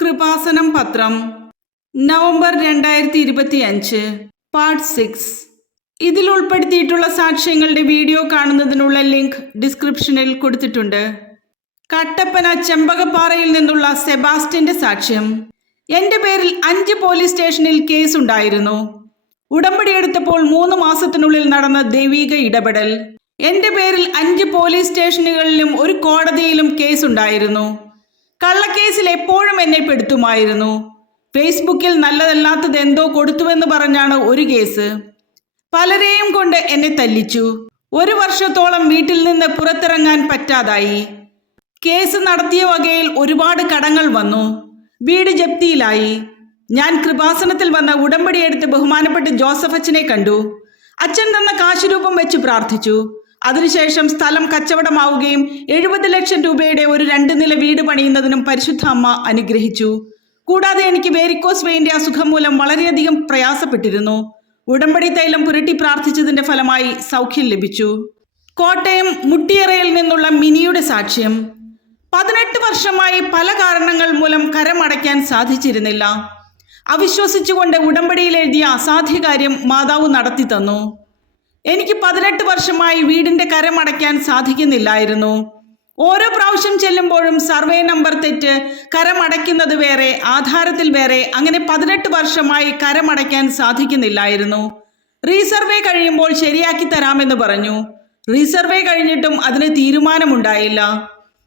കൃപാസനം പത്രം November 2025 part 6. ഇതിൽ ഉൾപ്പെടുത്തിയിട്ടുള്ള സാക്ഷ്യങ്ങളുടെ വീഡിയോ കാണുന്നതിനുള്ള ലിങ്ക് ഡിസ്ക്രിപ്ഷനിൽ കൊടുത്തിട്ടുണ്ട്. കട്ടപ്പന ചെമ്പകപ്പാറയിൽ നിന്നുള്ള സെബാസ്റ്റ്യന്റെ സാക്ഷ്യം. എൻ്റെ പേരിൽ 5 പോലീസ് സ്റ്റേഷനിൽ കേസ് ഉണ്ടായിരുന്നു. ഉടമ്പടി എടുത്തപ്പോൾ 3 മാസത്തിനുള്ളിൽ നടന്ന ദൈവിക ഇടപെടൽ. എൻ്റെ പേരിൽ 5 പോലീസ് സ്റ്റേഷനുകളിലും ഒരു കോടതിയിലും കേസ് ഉണ്ടായിരുന്നു. കള്ളക്കേസിൽ എപ്പോഴും എന്നെ പെടുത്തുമായിരുന്നു. ഫേസ്ബുക്കിൽ നല്ലതല്ലാത്തത് എന്തോ കൊടുത്തുവെന്ന് പറഞ്ഞാണ് ഒരു കേസ്. പലരെയും കൊണ്ട് എന്നെ തല്ലിച്ചു. 1 വർഷത്തോളം വീട്ടിൽ നിന്ന് പുറത്തിറങ്ങാൻ പറ്റാതായി. കേസ് നടത്തിയ വകയിൽ ഒരുപാട് കടങ്ങൾ വന്നു. വീട് ജപ്തിയിലായി. ഞാൻ കൃപാസനത്തിൽ വന്ന ഉടമ്പടിയെടുത്ത് ബഹുമാനപ്പെട്ട ജോസഫ് അച്ഛനെ കണ്ടു. അച്ഛൻ തന്ന കാശുരൂപം വെച്ച് പ്രാർത്ഥിച്ചു. അതിനുശേഷം സ്ഥലം കച്ചവടമാവുകയും 70 ലക്ഷം രൂപയുടെ ഒരു 2 നില വീട് പണിയുന്നതിനും പരിശുദ്ധ അമ്മ അനുഗ്രഹിച്ചു. കൂടാതെ എനിക്ക് വേരിക്കോസ് വെയിൻ്റെ അസുഖം മൂലം വളരെയധികം പ്രയാസപ്പെട്ടിരുന്നു. ഉടമ്പടി തൈലം പുരട്ടി പ്രാർത്ഥിച്ചതിന്റെ ഫലമായി സൗഖ്യം ലഭിച്ചു. കോട്ടയം മുട്ടിയറയിൽ നിന്നുള്ള മിനിയുടെ സാക്ഷ്യം. 18 വർഷമായി പല കാരണങ്ങൾ മൂലം കരമടയ്ക്കാൻ സാധിച്ചിരുന്നില്ല. അവിശ്വസിച്ചുകൊണ്ട് ഉടമ്പടിയിൽ എഴുതിയ അസാധ്യകാര്യം മാതാവ് നടത്തി തന്നു. എനിക്ക് 18 വർഷമായി വീടിന്റെ കരമടയ്ക്കാൻ സാധിക്കുന്നില്ലായിരുന്നു. ഓരോ പ്രാവശ്യം ചെല്ലുമ്പോഴും സർവേ നമ്പർ തെറ്റ്, കരമടയ്ക്കുന്നത് വേറെ, ആധാരത്തിൽ വേറെ, അങ്ങനെ 18 വർഷമായി കരമടയ്ക്കാൻ സാധിക്കുന്നില്ലായിരുന്നു. റീസർവേ കഴിയുമ്പോൾ ശരിയാക്കി തരാമെന്ന് പറഞ്ഞു. റീസർവേ കഴിഞ്ഞിട്ടും അതിന് തീരുമാനമുണ്ടായില്ല.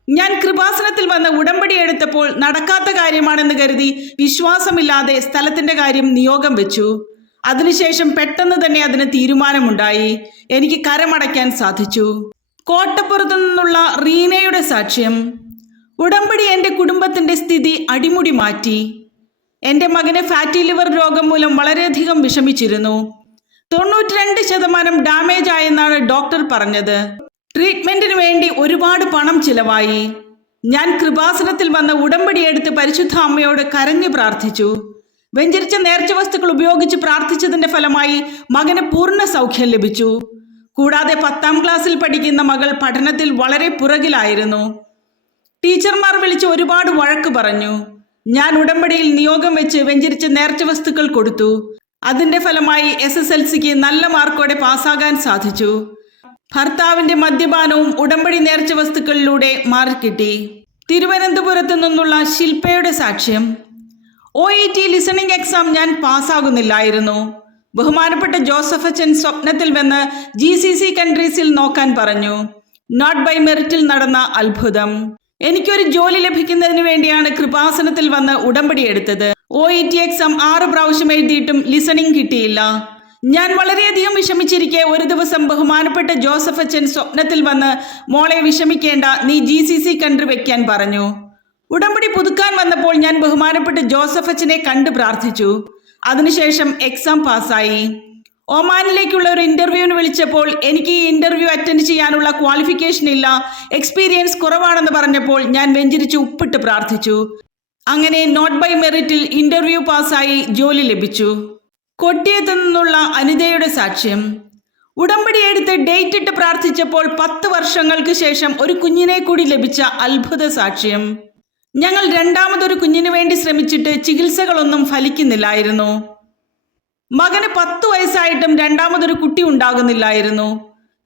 ഞാൻ കൃപാസനത്തിൽ വന്ന് ഉടമ്പടി എടുത്തപ്പോൾ നടക്കാത്ത കാര്യമാണെന്ന് കരുതി വിശ്വാസമില്ലാതെ സ്ഥലത്തിന്റെ കാര്യം നിയോഗം വെച്ചു. അതിനുശേഷം പെട്ടെന്ന് തന്നെ അതിന് തീരുമാനമുണ്ടായി. എനിക്ക് കരമടയ്ക്കാൻ സാധിച്ചു. കോട്ടപ്പുറത്തു നിന്നുള്ള റീനയുടെ സാക്ഷ്യം. ഉടമ്പടി എൻ്റെ കുടുംബത്തിന്റെ സ്ഥിതി അടിമുടി മാറ്റി. എൻ്റെ മകന് ഫാറ്റി ലിവർ രോഗം മൂലം വളരെയധികം വിഷമിച്ചിരുന്നു. 92% ഡാമേജ് ആയെന്നാണ് ഡോക്ടർ പറഞ്ഞത്. ട്രീറ്റ്മെന്റിന് വേണ്ടി ഒരുപാട് പണം ചിലവായി. ഞാൻ കൃപാസനത്തിൽ വന്ന ഉടമ്പടിയെടുത്ത് പരിശുദ്ധ അമ്മയോട് കരഞ്ഞു പ്രാർത്ഥിച്ചു. വെഞ്ചരിച്ച നേർച്ച വസ്തുക്കൾ ഉപയോഗിച്ച് പ്രാർത്ഥിച്ചതിന്റെ ഫലമായി മകന് പൂർണ്ണ സൗഖ്യം ലഭിച്ചു. കൂടാതെ 10ാം ക്ലാസ്സിൽ പഠിക്കുന്ന മകൾ പഠനത്തിൽ വളരെ പുറകിലായിരുന്നു. ടീച്ചർമാർ വിളിച്ച് ഒരുപാട് വഴക്ക് പറഞ്ഞു. ഞാൻ ഉടമ്പടിയിൽ നിയോഗം വെച്ച് വെഞ്ചരിച്ച നേർച്ച വസ്തുക്കൾ കൊടുത്തു. അതിന്റെ ഫലമായി SSLCക്ക് നല്ല മാർക്കോടെ പാസ്സാകാൻ സാധിച്ചു. ഭർത്താവിന്റെ മദ്യപാനവും ഉടമ്പടി നേർച്ച വസ്തുക്കളിലൂടെ മാറിക്കിട്ടി. തിരുവനന്തപുരത്തു നിന്നുള്ള ശില്പയുടെ സാക്ഷ്യം. OET ലിസണിംഗ് എക്സാം ഞാൻ പാസ്സാകുന്നില്ലായിരുന്നു. ബഹുമാനപ്പെട്ട ജോസഫ് അച്ഛൻ സ്വപ്നത്തിൽ വന്ന് GCC കൺട്രീസിൽ നോക്കാൻ പറഞ്ഞു. നോട്ട് ബൈ മെറിറ്റിൽ നടന്ന അത്ഭുതം. എനിക്കൊരു ജോലി ലഭിക്കുന്നതിന് വേണ്ടിയാണ് കൃപാസനത്തിൽ വന്ന് ഉടമ്പടി എടുത്തത്. OET എക്സാം 6 പ്രാവശ്യം എഴുതിയിട്ടും ലിസണിംഗ് കിട്ടിയില്ല. ഞാൻ വളരെയധികം വിഷമിച്ചിരിക്കെ ഒരു ദിവസം ബഹുമാനപ്പെട്ട ജോസഫ് അച്ഛൻ സ്വപ്നത്തിൽ വന്ന്, മോളെ വിഷമിക്കേണ്ട, നീ GCC കൺട്രി വെക്കാൻ പറഞ്ഞു. ഉടമ്പടി പുതുക്കാൻ വന്നപ്പോൾ ഞാൻ ബഹുമാനപ്പെട്ട ജോസഫ് അച്ഛനെ കണ്ട് പ്രാർത്ഥിച്ചു. അതിനുശേഷം എക്സാം പാസ്സായി. ഒമാനിലേക്കുള്ള ഒരു ഇന്റർവ്യൂവിന് വിളിച്ചപ്പോൾ എനിക്ക് ഈ ഇന്റർവ്യൂ അറ്റൻഡ് ചെയ്യാനുള്ള ക്വാളിഫിക്കേഷൻ ഇല്ല, എക്സ്പീരിയൻസ് കുറവാണെന്ന് പറഞ്ഞപ്പോൾ ഞാൻ വെഞ്ചരിച്ച് ഉപ്പിട്ട് പ്രാർത്ഥിച്ചു. അങ്ങനെ നോട്ട് ബൈ മെറിറ്റിൽ ഇന്റർവ്യൂ പാസ്സായി ജോലി ലഭിച്ചു. കൊട്ടിയത്ത് നിന്നുള്ള അനിതയുടെ സാക്ഷ്യം. ഉടമ്പടി എടുത്ത് ഡേറ്റ് ഇട്ട് പ്രാർത്ഥിച്ചപ്പോൾ 10 വർഷങ്ങൾക്ക് ശേഷം ഒരു കുഞ്ഞിനെ കൂടി ലഭിച്ച അത്ഭുത സാക്ഷ്യം. ഞങ്ങൾ രണ്ടാമതൊരു കുഞ്ഞിനു വേണ്ടി ശ്രമിച്ചിട്ട് ചികിത്സകളൊന്നും ഫലിക്കുന്നില്ലായിരുന്നു. മകന് 10 വയസ്സായിട്ടും രണ്ടാമതൊരു കുട്ടി ഉണ്ടാകുന്നില്ലായിരുന്നു.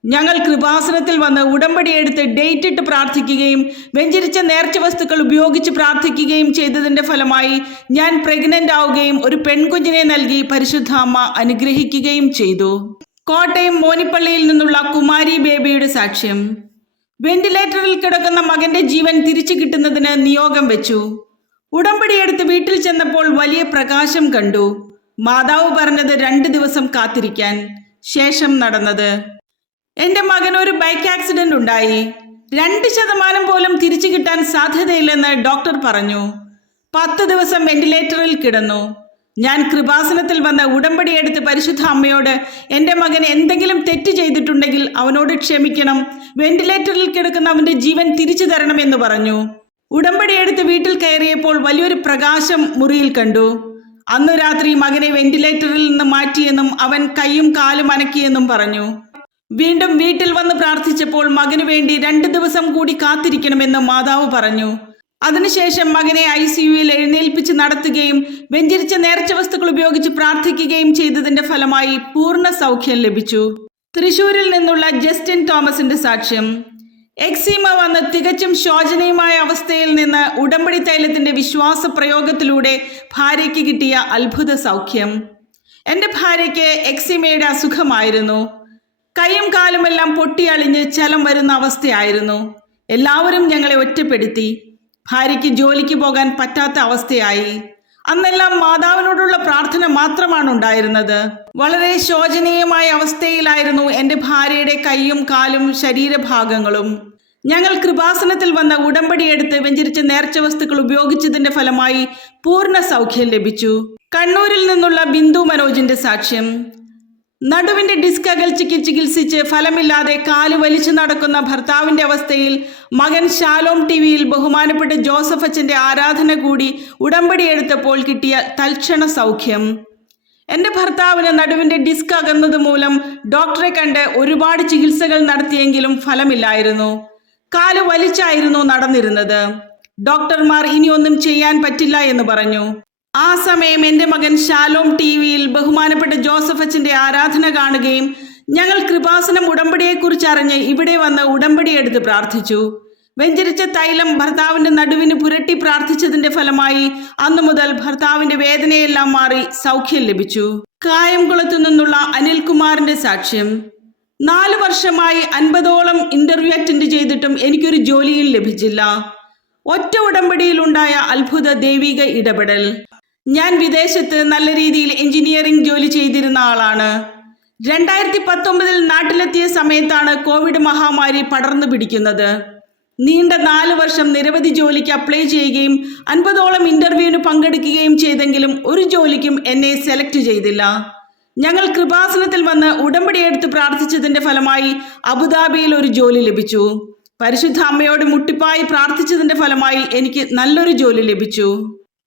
ഞങ്ങൾ കൃപാസനത്തിൽ വന്ന് ഉടമ്പടി എടുത്ത് ഡേറ്റ് ഇട്ട് പ്രാർത്ഥിക്കുകയും വെഞ്ചരിച്ച നേർച്ച വസ്തുക്കൾ ഉപയോഗിച്ച് പ്രാർത്ഥിക്കുകയും ചെയ്തതിന്റെ ഫലമായി ഞാൻ പ്രഗ്നന്റ് ആവുകയും ഒരു പെൺകുഞ്ഞിനെ നൽകി പരിശുദ്ധ അമ്മ അനുഗ്രഹിക്കുകയും ചെയ്തു. കോട്ടയം മോനിപ്പള്ളിയിൽ നിന്നുള്ള കുമാരി ബേബിയുടെ സാക്ഷ്യം. വെന്റിലേറ്ററിൽ കിടക്കുന്ന മകന്റെ ജീവൻ തിരിച്ചു കിട്ടുന്നതിന് നിയോഗം വെച്ചു. ഉടമ്പടിയെടുത്ത് വീട്ടിൽ ചെന്നപ്പോൾ വലിയ പ്രകാശം കണ്ടു. മാതാവ് പറഞ്ഞത് 2 ദിവസം കാത്തിരിക്കാൻ. ശേഷം നടന്നത്, എൻ്റെ മകന് ഒരു ബൈക്ക് ആക്സിഡന്റ് ഉണ്ടായി. 2% പോലും തിരിച്ചു കിട്ടാൻ സാധ്യതയില്ലെന്ന് ഡോക്ടർ പറഞ്ഞു. 10 ദിവസം വെന്റിലേറ്ററിൽ കിടന്നു. ഞാൻ കൃപാസനത്തിൽ വന്ന് ഉടമ്പടിയെടുത്ത് പരിശുദ്ധ അമ്മയോട്, എൻ്റെ മകൻ എന്തെങ്കിലും തെറ്റ് ചെയ്തിട്ടുണ്ടെങ്കിൽ അവനോട് ക്ഷമിക്കണം, വെന്റിലേറ്ററിൽ കിടക്കുന്ന അവന്റെ ജീവൻ തിരിച്ചു തരണമെന്ന് പറഞ്ഞു. ഉടമ്പടിയെടുത്ത് വീട്ടിൽ കയറിയപ്പോൾ വലിയൊരു പ്രകാശം മുറിയിൽ കണ്ടു. അന്നു രാത്രി മകനെ വെന്റിലേറ്ററിൽ നിന്ന് മാറ്റിയെന്നും അവൻ കൈയും കാലും അനക്കിയെന്നും പറഞ്ഞു. വീണ്ടും വീട്ടിൽ വന്ന് പ്രാർത്ഥിച്ചപ്പോൾ മകനു വേണ്ടി 2 ദിവസം കൂടി കാത്തിരിക്കണമെന്ന് മാതാവ് പറഞ്ഞു. അതിനുശേഷം മകനെ ICUവിൽ എഴുന്നേൽപ്പിച്ച് നടത്തുകയും വെഞ്ചരിച്ച നേർച്ച വസ്തുക്കൾ ഉപയോഗിച്ച് പ്രാർത്ഥിക്കുകയും ചെയ്തതിന്റെ ഫലമായി പൂർണ്ണ സൗഖ്യം ലഭിച്ചു. തൃശൂരിൽ നിന്നുള്ള ജസ്റ്റിൻ തോമസിന്റെ സാക്ഷ്യം. എക്സീമ വന്ന് തികച്ചും ശോചനീയമായ അവസ്ഥയിൽ നിന്ന് ഉടമ്പടി തൈലത്തിന്റെ വിശ്വാസ പ്രയോഗത്തിലൂടെ ഭാര്യയ്ക്ക് കിട്ടിയ അത്ഭുത സൗഖ്യം. എൻ്റെ ഭാര്യയ്ക്ക് എക്സീമയുടെ അസുഖമായിരുന്നു. കൈയും കാലുമെല്ലാം പൊട്ടിയളിഞ്ഞ് ചലം വരുന്ന അവസ്ഥയായിരുന്നു. എല്ലാവരും ഞങ്ങളെ ഒറ്റപ്പെടുത്തി. ഭാര്യയ്ക്ക് ജോലിക്ക് പോകാൻ പറ്റാത്ത അവസ്ഥയായി. അന്നെല്ലാം മാതാവിനോടുള്ള പ്രാർത്ഥന മാത്രമാണ് ഉണ്ടായിരുന്നത്. വളരെ ശോചനീയമായ അവസ്ഥയിലായിരുന്നു എൻ്റെ ഭാര്യയുടെ കൈയും കാലും ശരീരഭാഗങ്ങളും. ഞങ്ങൾ കൃപാസനത്തിൽ വന്ന ഉടമ്പടിയെടുത്ത് വെഞ്ചരിച്ച നേർച്ച വസ്തുക്കൾ ഉപയോഗിച്ചതിന്റെ ഫലമായി പൂർണ്ണ സൗഖ്യം ലഭിച്ചു. കണ്ണൂരിൽ നിന്നുള്ള ബിന്ദു മനോജിന്റെ സാക്ഷ്യം. നടുവിന്റെ ഡിസ്ക് അകൽച്ചയ്ക്ക് ചികിത്സിച്ച് ഫലമില്ലാതെ കാല് വലിച്ചു നടക്കുന്ന ഭർത്താവിന്റെ അവസ്ഥയിൽ മകൻ ശാലോം TVയിൽ ബഹുമാനപ്പെട്ട ജോസഫ് അച്ഛന്റെ ആരാധന കൂടി ഉടമ്പടി എടുത്തപ്പോൾ കിട്ടിയ തൽക്ഷണ സൗഖ്യം. എൻ്റെ ഭർത്താവിന് നടുവിന്റെ ഡിസ്ക് അകന്നത് മൂലം ഡോക്ടറെ കണ്ട് ഒരുപാട് ചികിത്സകൾ നടത്തിയെങ്കിലും ഫലമില്ലായിരുന്നു. കാല് വലിച്ചായിരുന്നു നടന്നിരുന്നത്. ഡോക്ടർമാർ ഇനിയൊന്നും ചെയ്യാൻ പറ്റില്ല എന്ന് പറഞ്ഞു. ആ സമയം എൻ്റെ മകൻ ശാലോം TVയിൽ ബഹുമാനപ്പെട്ട ജോസഫ് അച്ഛന്റെ ആരാധന കാണുകയും ഞങ്ങൾ കൃപാസനം ഉടമ്പടിയെക്കുറിച്ച് അറിഞ്ഞ് ഇവിടെ വന്ന് ഉടമ്പടിയെടുത്ത് പ്രാർത്ഥിച്ചു. വെഞ്ചരിച്ച തൈലം ഭർത്താവിന്റെ നടുവിന് പുരട്ടി പ്രാർത്ഥിച്ചതിന്റെ ഫലമായി അന്നു മുതൽ ഭർത്താവിന്റെ വേദനയെല്ലാം മാറി സൗഖ്യം ലഭിച്ചു. കായംകുളത്തു നിന്നുള്ള അനിൽകുമാറിന്റെ സാക്ഷ്യം. 4 വർഷമായി 50ഓളം ഇന്റർവ്യൂ അറ്റൻഡ് ചെയ്തിട്ടും എനിക്കൊരു ജോലിയും ലഭിച്ചില്ല. ഒറ്റ ഉടമ്പടിയിലുണ്ടായ അത്ഭുത ദൈവിക ഇടപെടൽ. ഞാൻ വിദേശത്ത് നല്ല രീതിയിൽ എഞ്ചിനീയറിംഗ് ജോലി ചെയ്തിരുന്ന ആളാണ്. 2019 നാട്ടിലെത്തിയ സമയത്താണ് കോവിഡ് മഹാമാരി പടർന്നു പിടിക്കുന്നത്. നീണ്ട 4 വർഷം നിരവധി ജോലിക്ക് അപ്ലൈ ചെയ്യുകയും 50ഓളം ഇന്റർവ്യൂവിന് പങ്കെടുക്കുകയും ചെയ്തെങ്കിലും ഒരു ജോലിക്കും എന്നെ സെലക്ട് ചെയ്തില്ല. ഞങ്ങൾ കൃപാസനത്തിൽ വന്ന് ഉടമ്പടിയെടുത്ത് പ്രാർത്ഥിച്ചതിന്റെ ഫലമായി അബുദാബിയിൽ ഒരു ജോലി ലഭിച്ചു. പരിശുദ്ധ അമ്മയോട് മുട്ടിപ്പായി പ്രാർത്ഥിച്ചതിന്റെ ഫലമായി എനിക്ക് നല്ലൊരു ജോലി ലഭിച്ചു.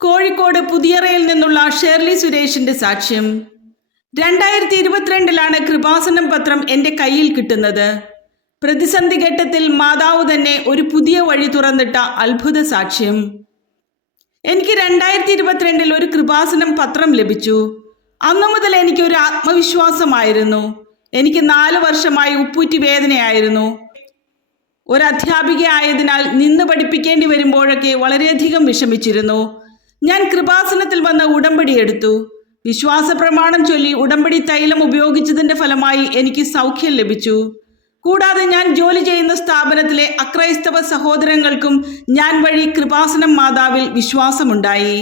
കോഴിക്കോട് പുതിയറയിൽ നിന്നുള്ള ഷേർലി സുരേഷിന്റെ സാക്ഷ്യം. 2022 കൃപാസനം പത്രം എൻ്റെ കയ്യിൽ കിട്ടുന്നത്. പ്രതിസന്ധി ഘട്ടത്തിൽ മാതാവ് തന്നെ ഒരു പുതിയ വഴി തുറന്നിട്ട അത്ഭുത സാക്ഷ്യം. എനിക്ക് 2022 ഒരു കൃപാസനം പത്രം ലഭിച്ചു. അന്നു മുതൽ എനിക്ക് ഒരു ആത്മവിശ്വാസമായിരുന്നു. എനിക്ക് 4 വർഷമായി ഉപ്പൂറ്റി വേദനയായിരുന്നു. ഒരു അധ്യാപിക ആയതിനാൽ നിന്ന് പഠിപ്പിക്കേണ്ടി വരുമ്പോഴൊക്കെ വളരെയധികം വിഷമിച്ചിരുന്നു. ഞാൻ കൃപാസനത്തിൽ വന്ന് ഉടമ്പടി എടുത്തു. വിശ്വാസ പ്രമാണം ചൊല്ലി ഉടമ്പടി തൈലം ഉപയോഗിച്ചതിന്റെ ഫലമായി എനിക്ക് സൗഖ്യം ലഭിച്ചു. കൂടാതെ ഞാൻ ജോലി ചെയ്യുന്ന സ്ഥാപനത്തിലെ അക്രൈസ്തവ സഹോദരങ്ങൾക്കും ഞാൻ വഴി കൃപാസനം മാതാവിൽ വിശ്വാസമുണ്ടായി.